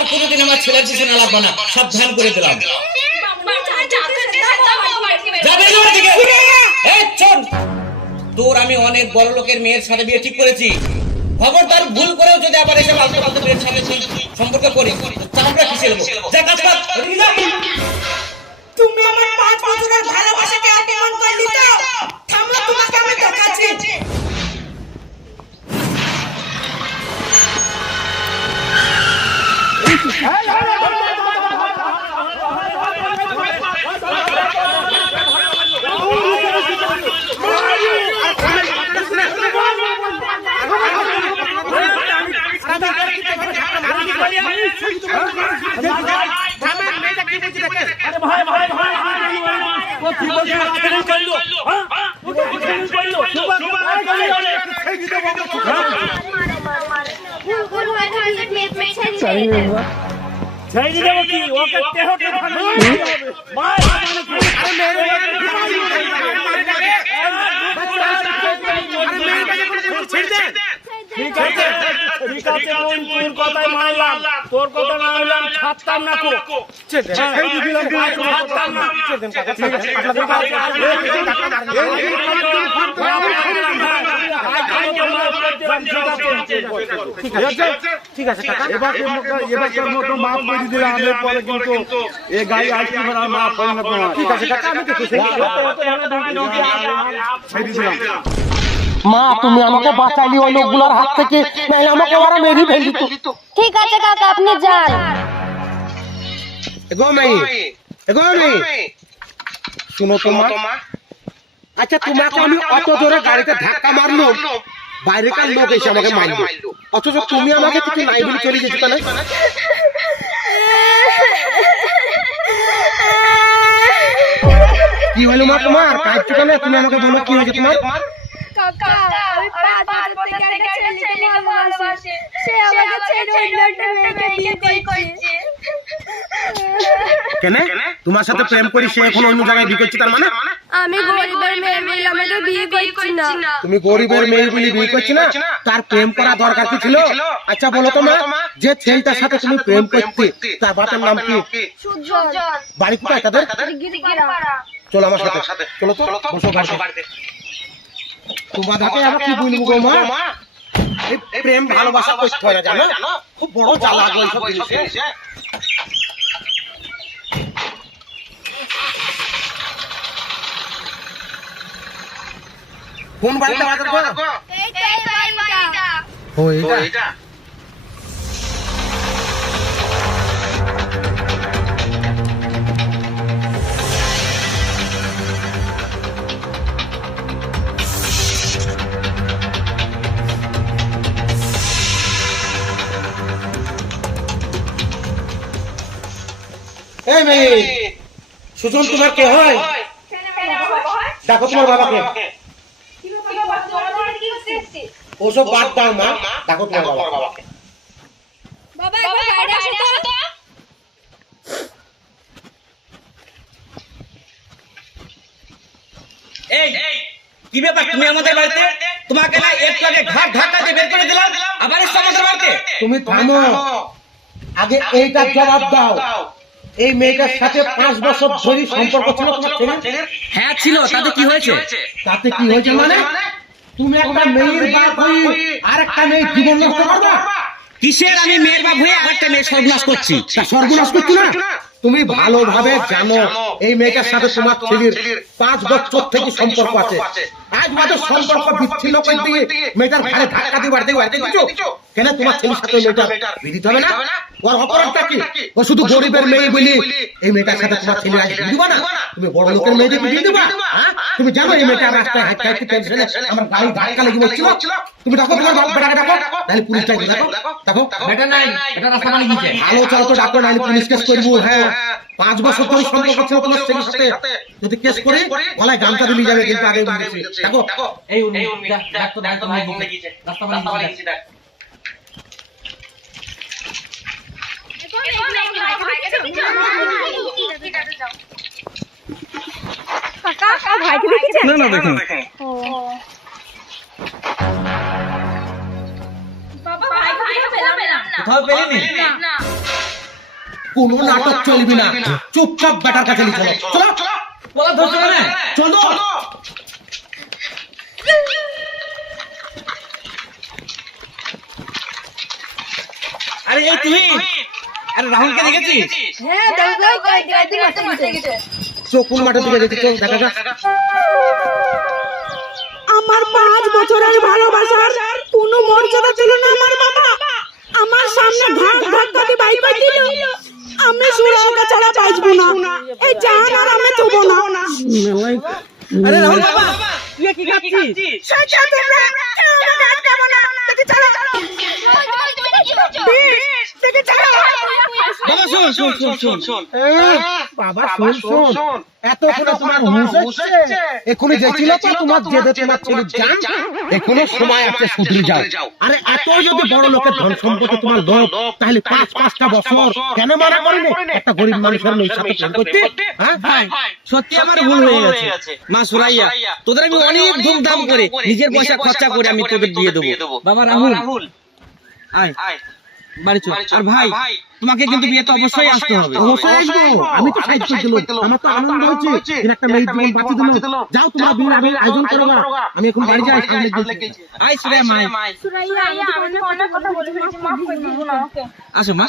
আর কোনোদিন আমার ছেলের পিছনে লাগবে না, সাবধান করে দিলাম। তোর আমি অনেক বড় লোকের মেয়ের সাথে বিয়ে ঠিক করেছি, খবরদার ভুল করেও যদি আবার এসে আলতু ফালতু মেয়ের সাথে সম্পর্ক করি চামড়া কিসে নেবো। যা কাজ কর। তুমি আমার 5 বছরের ভালোবাসাকে অপমান করলি তো? থামো, তোমাকে আমি দেখাচ্ছি। তোর কথা না হইলাম ছাড়তাম না তো। ঠিক আছে এবার মতো মাফ করে দিলাম, এর পরে কিন্তু এই গাড়ি আসতে পারে মাফ করে না তোমার। ঠিক আছে কাকা, আমি তো ছেড়ে দিলাম। মা তুমি আমাকে বাঁচাইলি ওই লোকগুলোর হাত থেকে, নাহলে আমাকে ওরা মেরে ফেলতো। ঠিক আছে কাকা, আপনি যান। এগো মেয়ে, এগো মেয়ে, শুনো তোমার। আচ্ছা তোমাকে আমি অত জোরে গাড়িতে ধাক্কা মারলো, বাইরেকার লোক এসে আমাকে মারলো, অথচ তুমি আমাকে কিছু নাই বলে চলে গেছো কেন? কি হলো মা তোমার? কাঁদছো কেন? তুমি আমাকে বলো কি হয়েছে তোমার? কাকা, আমি 5 বছর থেকে একটা ছেলেকে ভালোবাসি। সে আমাকে ছেড়ে অন্য একটা মেয়েকে বিয়ে করেছে। কেন? তোমার সাথে প্রেম করি সে এখন অন্য জায়গায় বিয়ে করছে, তার মানে? আমি গরিবের মেয়ে বলে আমাকে বিয়ে করছি না। তুমি গরিবের মেয়ে বলে বিয়ে করছি না? তার প্রেম করা দরকার কি ছিল? আচ্ছা বলো তো মা, যে ছেলেটার সাথে তুমি প্রেম করতে তার বাপের নাম কি? সুজন। বাড়ি কোথায় তাদের? গিরিগিরা। চলো আমার সাথে, চলো তো, বসো বাড়িতে। তোমার হাতে আবার কি বলবো গো মা? এই প্রেম ভালোবাসা করতে হয় না জানো? খুব বড় জ্বালা গো এইসব জিনিসে। কোন বাড়িতে বাজার গো? এই বাড়িটা। ও এইটা। এই মেয়ে, সুজন তোমার কে হয়? দেখো তোমার বাবাকে। ওসব বাদ দাও মা, দেখো তোমার বাবাকে। বাবা একবার বাইরে আসো তো। এই কি ব্যাপার, তুমি আমাদের বাড়িতে? তোমাকে না একটু আগে ঘাট ধাক্কা দিয়ে বের করে দিলাম, আবার এসছো আমাদের বাড়িতে? তুমি থামো, আগে এইটা জবাব দাও। এই মেয়েটার সাথে 5 বছর ধরে সম্পর্ক ছিল তোমার ছেলের? হ্যাঁ ছিল, তাতে কি হয়েছে? তাতে কি হয়েছে মানে? তুমি একটা মেয়ের বাপ হয়ে আর একটা মেয়ের জীবন নষ্ট করবা? কিসের আমি মেয়ের বাপ হয়ে আরেকটা মেয়ে সর্বনাশ করছি? তা সর্বনাশ করছো না? তুমি ভালোভাবে জানো এই মেয়েটার সাথে তোমার ছেলের 5 বছর থেকে সম্পর্ক আছে। আজ বাদে সম্পর্ক বিচ্ছিন্ন করে দিয়ে মেয়েটার ঘাড়ে ধাক্কা দিয়ে বাড়তে দিচ্ছ কেন? তোমার ছেলের সাথে মেয়েটা বিয়ে হবে না? ওর অপরাধটা কি? ও শুধু গরিবের মেয়ে বলি এই মেয়েটার সাথে তোমার ছেলে আজ বিয়ে দিবা না? তুমি বড় লোকের মেয়েদের বিয়ে দিবা? তুমি জানো এই মেয়েটা রাস্তায় হাঁটতে হাঁটতে টেনশনে আমার গাড়ি ধাক্কা লেগে বলছিল? তুমি ডাকো তোমার বেটাকে, ডাকো, নাহলে পুলিশটাকে ডাকো। দেখো বেটা নাই, এটা রাস্তা মানে গিয়েছে। ভালো চলো তো ডাকো, নাহলে পুলিশ কেস করবো। হ্যাঁ 5 বছর ধরে সম্পর্ক ছিল তোমার ছেলের সাথে, যদি কেস করে গলায় গামছা দিয়ে যাবে কিন্তু আগে বলেছি। দেখো এই ডাক তো ভাই বলে গিয়েছে, রাস্তা মানে গিয়েছে। ডাক কাকা ভাইকে দেখেছেন? না দেখুন। বাবা ভাইকে পেলাম না। কোথাও পেলিনি? না। কোনো নাটক চলবি না, চুপচাপ বেটার কাছে নিয়ে চলো। চলো বলা ধরতে হবে না। চলো। আরে এই তুই, আরে রাহুলকে দেখেছিস? হ্যাঁ দেখো গাইতে মাঠে গেছে। চোখ কোন মাঠের দিকে দেখি, চল দেখা যাক। আমার 5 বছরের ভালোবাসার কোনো মর্যাদা ছিল না আমার বাবা। আমার সামনে ঘাট ধাক্কাতে বাইক দিল। আমি সুরাকা ছাড়া বাঁচবো না। এই জান আর আমি তবো না। আরে রাহুল বাবা, তুই কি খাচ্ছিস? সেটা তোমরা কেউ আমাকে আটকাবো না। দেখি চলো। দেখি চলো। বাবা শোন। বাবা শোন, এত করে তোমার হুঁশ হচ্ছে, এখনই গেছিল তো তোমার জেদে তোমার ছেলে জান, এখনো সময় আছে, শুধরে যাও। আরে এত যদি বড় লোকের ধন সম্পত্তি তোমার লোভ, তাহলে 5-5টা বছর কেন মারা করেনি একটা গরিব মানুষের মেয়ের সাথে প্রেম করতে? হ্যাঁ ভাই সত্যি আমার ভুল হয়ে গেছে। মা সুরাইয়া, তোদের আমি অনেক ধুমধাম করে নিজের পয়সা খরচা করে আমি তোদের দিয়ে দেবো। বাবা রাহুল আয় বাড়ি চল। আর ভাই তোমাকে কিন্তু বিয়েতে অবশ্যই আসতে হবে। অবশ্যই আসবো, আমি তো সাহায্য করছিলাম, আমার তো আনন্দ হচ্ছে যে একটা মেয়ের জীবন বাঁচিয়ে দিল। যাও তোমরা বিয়ের আয়োজন করো না, আমি এখন বাড়ি যাই। আয় সুরাইয়া মাই, সুরাইয়া আমি অনেক কথা বলে ফেলেছি, মাফ করে দিও না আমাকে। আসো মা।